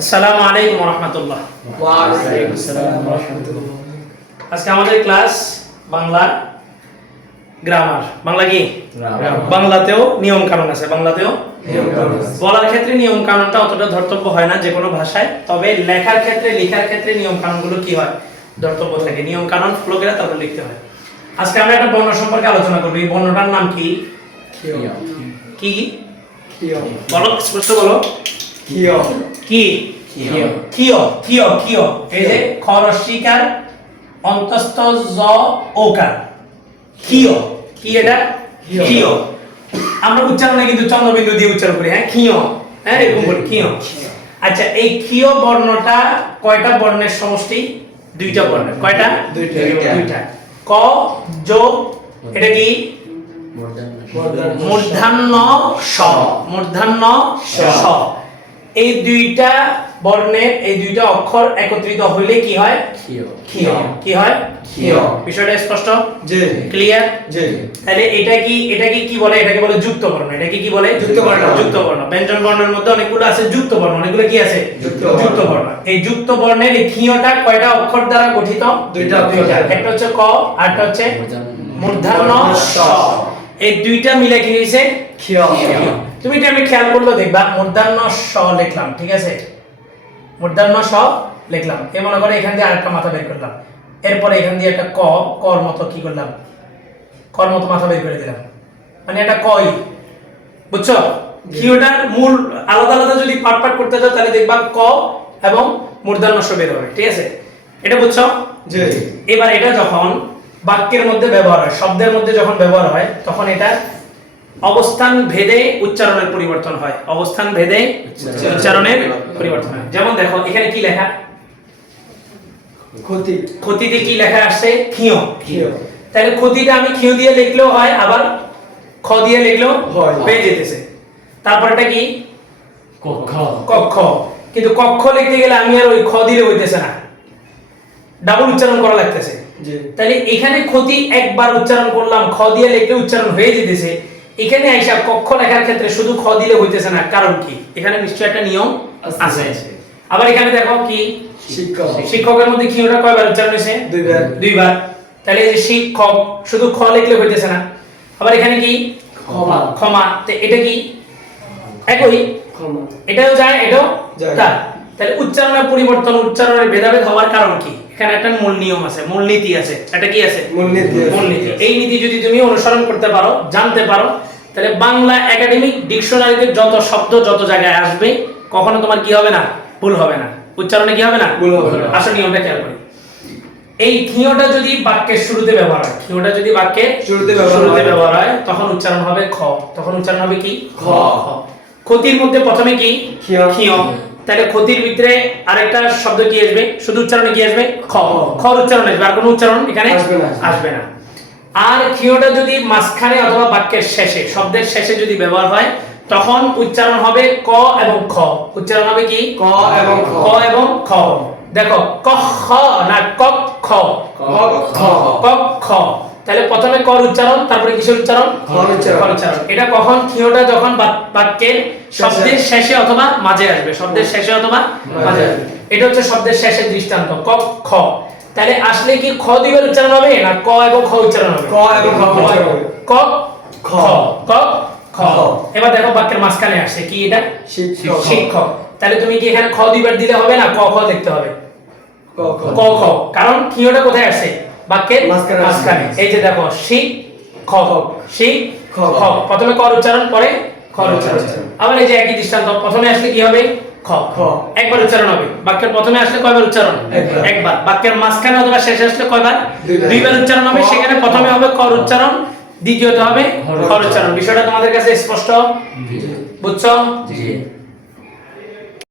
আসসালামু আলাইকুম রহমতুল্লাহ আজকে আমাদের ক্লাস বাংলা গ্রামার বাংলা কি? বাংলাতেও নিয়ম কানুন আছে বাংলাতেও? বলার ক্ষেত্রে নিয়ম কানুনটা অতটা ধর্তব্য হয় না যে কোনো ভাষায়। তবে লেখার ক্ষেত্রে লেখার ক্ষেত্রে নিয়ম কানুনগুলো কি হয়? ধর্তব্য থাকে। নিয়ম কানুন ফলো করে তারপর লিখতে হয়। আজকে আমরা একটা বর্ণ সম্পর্কে আলোচনা করব। এই বর্ণটার নাম কি? কি? বলো স্পষ্ট বলো। কি? কিয়? কিয়? কিয়? এই যে খরস্বীকার অন্তস্থ জ ওকার কিয়? কি এটা? কিয়? আমরা উচ্চারণে কিন্তু চন্দ্রবিন্দু দিয়ে উচ্চারণ করি হ্যাঁ? কিয়? হ্যাঁ এরকম বলি কিয়? আচ্ছা এই কিয় বর্ণটা কয়টা বর্ণের সমষ্টি? দুইটা বর্ণের। কয়টা। দুইটা। ক যোগ এটা কি? মূর্ধান্য স। মূর্ধান্য স। এই দুইটা বর্ণের এই দুইটা অক্ষর একত্রিত হইলে কি হয়? ক্ষীয়। কি হয়? ক্ষীয়। বিষয়টা স্পষ্ট? জি। ক্লিয়ার জি। তাহলে এটা কি এটাকে কি বলে? এটাকে বলে যুক্ত বর্ণ এটাকে কি বলে? যুক্ত বর্ণ। যুক্ত বর্ণ ব্যঞ্জন বর্ণের মধ্যে অনেকগুলো আছে যুক্ত বর্ণ অনেকগুলো কি আছে? যুক্ত বর্ণ। এই যুক্ত বর্ণের এই ক্ষীয়টা কয়টা অক্ষর দ্বারা গঠিত? দুইটা অক্ষর। একটা হচ্ছে ক আরটা হচ্ছে মূর্ধন্য। স। এই দুইটা মিলে কি হয়েছে ক্ষীয়। তুমি এটা আমি খেয়াল করলে দেখবা মূর্ধন্য স লিখলাম ঠিক আছে? মূর্ধন্য স লিখলাম। এ মনে করে এখান দিয়ে আরেকটা মাথা বের করলাম। এরপরে এখান দিয়ে একটা ক কর মতো কি করলাম? কর মতো মাথা বের করে দিলাম। মানে এটা কই বুঝছ? কি ওটার মূল আলাদা আলাদা যদি পাট পাট করতে যাও তাহলে দেখবা ক এবং মূর্ধন্য স বের হবে ঠিক আছে? এটা বুঝছ? জি। এবার এটা যখন বাক্যের মধ্যে ব্যবহার হয় শব্দের মধ্যে যখন ব্যবহার হয় তখন এটা অবস্থান ভেদে উচ্চারণের পরিবর্তন হয়। অবস্থান ভেদে উচ্চারণের পরিবর্তন হয়। যেমন দেখো এখানে কি লেখা? ক্ষতি। ক্ষতিতে কি লেখা আসছে ক্ষীয়। ক্ষীয়। তাহলে ক্ষতিটা আমি ক্ষীয় দিয়ে লিখলেও হয় আবার খ দিয়ে লিখলেও হয়। হয়ে যেতেছে। তারপরটা কি? কক্ষ। কক্ষ। কিন্তু কক্ষ লিখতে গেলে আমি আর ওই খ দিলে হইতেছে না। ডাবল উচ্চারণ করা লাগতেছে। তাহলে এখানে ক্ষতি একবার উচ্চারণ করলাম খ দিয়ে লিখলে উচ্চারণ হয়ে যেতেছে। এখানে আইসা কক্ষ লেখার ক্ষেত্রে শুধু খ দিলে হইতেছে না কারণ কি? এখানে নিশ্চয় একটা নিয়ম আছে। আবার এখানে দেখো কি? শিক্ষক। শিক্ষকের মধ্যে কি ওটা কয়বার উচ্চারণ হয়েছে? দুইবার। দুইবার। তাহলে যে শিক্ষক শুধু খ লিখলে হইতেছে না। আবার এখানে কি? ক্ষমা। ক্ষমা। তো এটা কি? একই? ক্ষমা। এটাও যায় এটাও যায়। তাহলে উচ্চারণের পরিবর্তন উচ্চারণের ভেদাভেদ হওয়ার কারণ কি? এখানে একটা মূল নিয়ম আছে মূল নীতি আছে। এটা কি আছে? মূলনীতি আছে। মূলনীতি এই নীতি যদি তুমি অনুসরণ করতে পারো জানতে পারো তাহলে বাংলা একাডেমিক ডিকশনারিতে যত শব্দ যত জায়গায় আসবে কখনো তোমার কি হবে না? ভুল হবে না। উচ্চারণে কি হবে না? ভুল হবে না। আসল নিয়মটা খেয়াল করি। এই ক্ষীয়টা যদি বাক্যের শুরুতে ব্যবহার হয় ক্ষীয়টা যদি বাক্যে শুরুতে ব্যবহার শুরুতে হয়। ব্যবহার হয় তখন উচ্চারণ হবে খ। তখন উচ্চারণ হবে কি? খ। ক্ষতির মধ্যে প্রথমে কি। ক্ষীয়। তাহলে ক্ষতির ভিতরে আরেকটা শব্দ কি আসবে? শুধু উচ্চারণে কি আসবে? খ। খ। উচ্চারণ আসবে। আর কোনো উচ্চারণ এখানে আসবে না। আর ক্ষীয়টা যদি মাঝখানে অথবা বাক্যের শেষে শব্দের শেষে যদি ব্যবহার হয় তখন উচ্চারণ হবে ক এবং খ। উচ্চারণ হবে কি? ক এবং খ। এবং খ। দেখো ক খ না ক খ। ক খ ক খ। তাহলে প্রথমে কর উচ্চারণ তারপরে কিসের উচ্চারণ? উচ্চারণ। এটা কখন? ক্ষীয়টা যখন বাক- বাক্যের শব্দের শেষে অথবা মাঝে আসবে। শব্দের শেষে অথবা মাঝে আসবে। এটা হচ্ছে শব্দের শেষের দৃষ্টান্ত। ক খ। তাহলে আসলে কি খ দুইবার উচ্চারণ হবে না ক এবং খ উচ্চারণ হবে? ক এবং খ ক? খ। খ। ক খ? খ। এবার দেখো বাক্যের মাঝখানে আসছে কি এটা? শিক্ষক। শিক্ষক। তাহলে তুমি কি এখানে খ দুইবার দিলে হবে না? ক খ দেখতে হবে। ক খ। ক খ। কারণ কিওটা কোথায় আসছে বাক্যের মাঝখানে এই যে দেখো শিখ খ খ। শিখ খ। খ। প্রথমে কর উচ্চারণ পরে খর উচ্চারণ। উচ্চারণ। আবার এই যে একই দৃষ্টান্ত প্রথমে আসলে কি হবে? খ খ। একবার উচ্চারণ হবে। বাক্যের প্রথমে আসলে কয়বার উচ্চারণ? একবার। বাক্যের মাঝখানে অথবা শেষে আসলে কয়বার? দুইবার। উচ্চারণ হবে। সেখানে প্রথমে হবে কর উচ্চারণ দ্বিতীয়ত হবে খর খর উচ্চারণ। বিষয়টা তোমাদের কাছে স্পষ্ট? বুঝছ?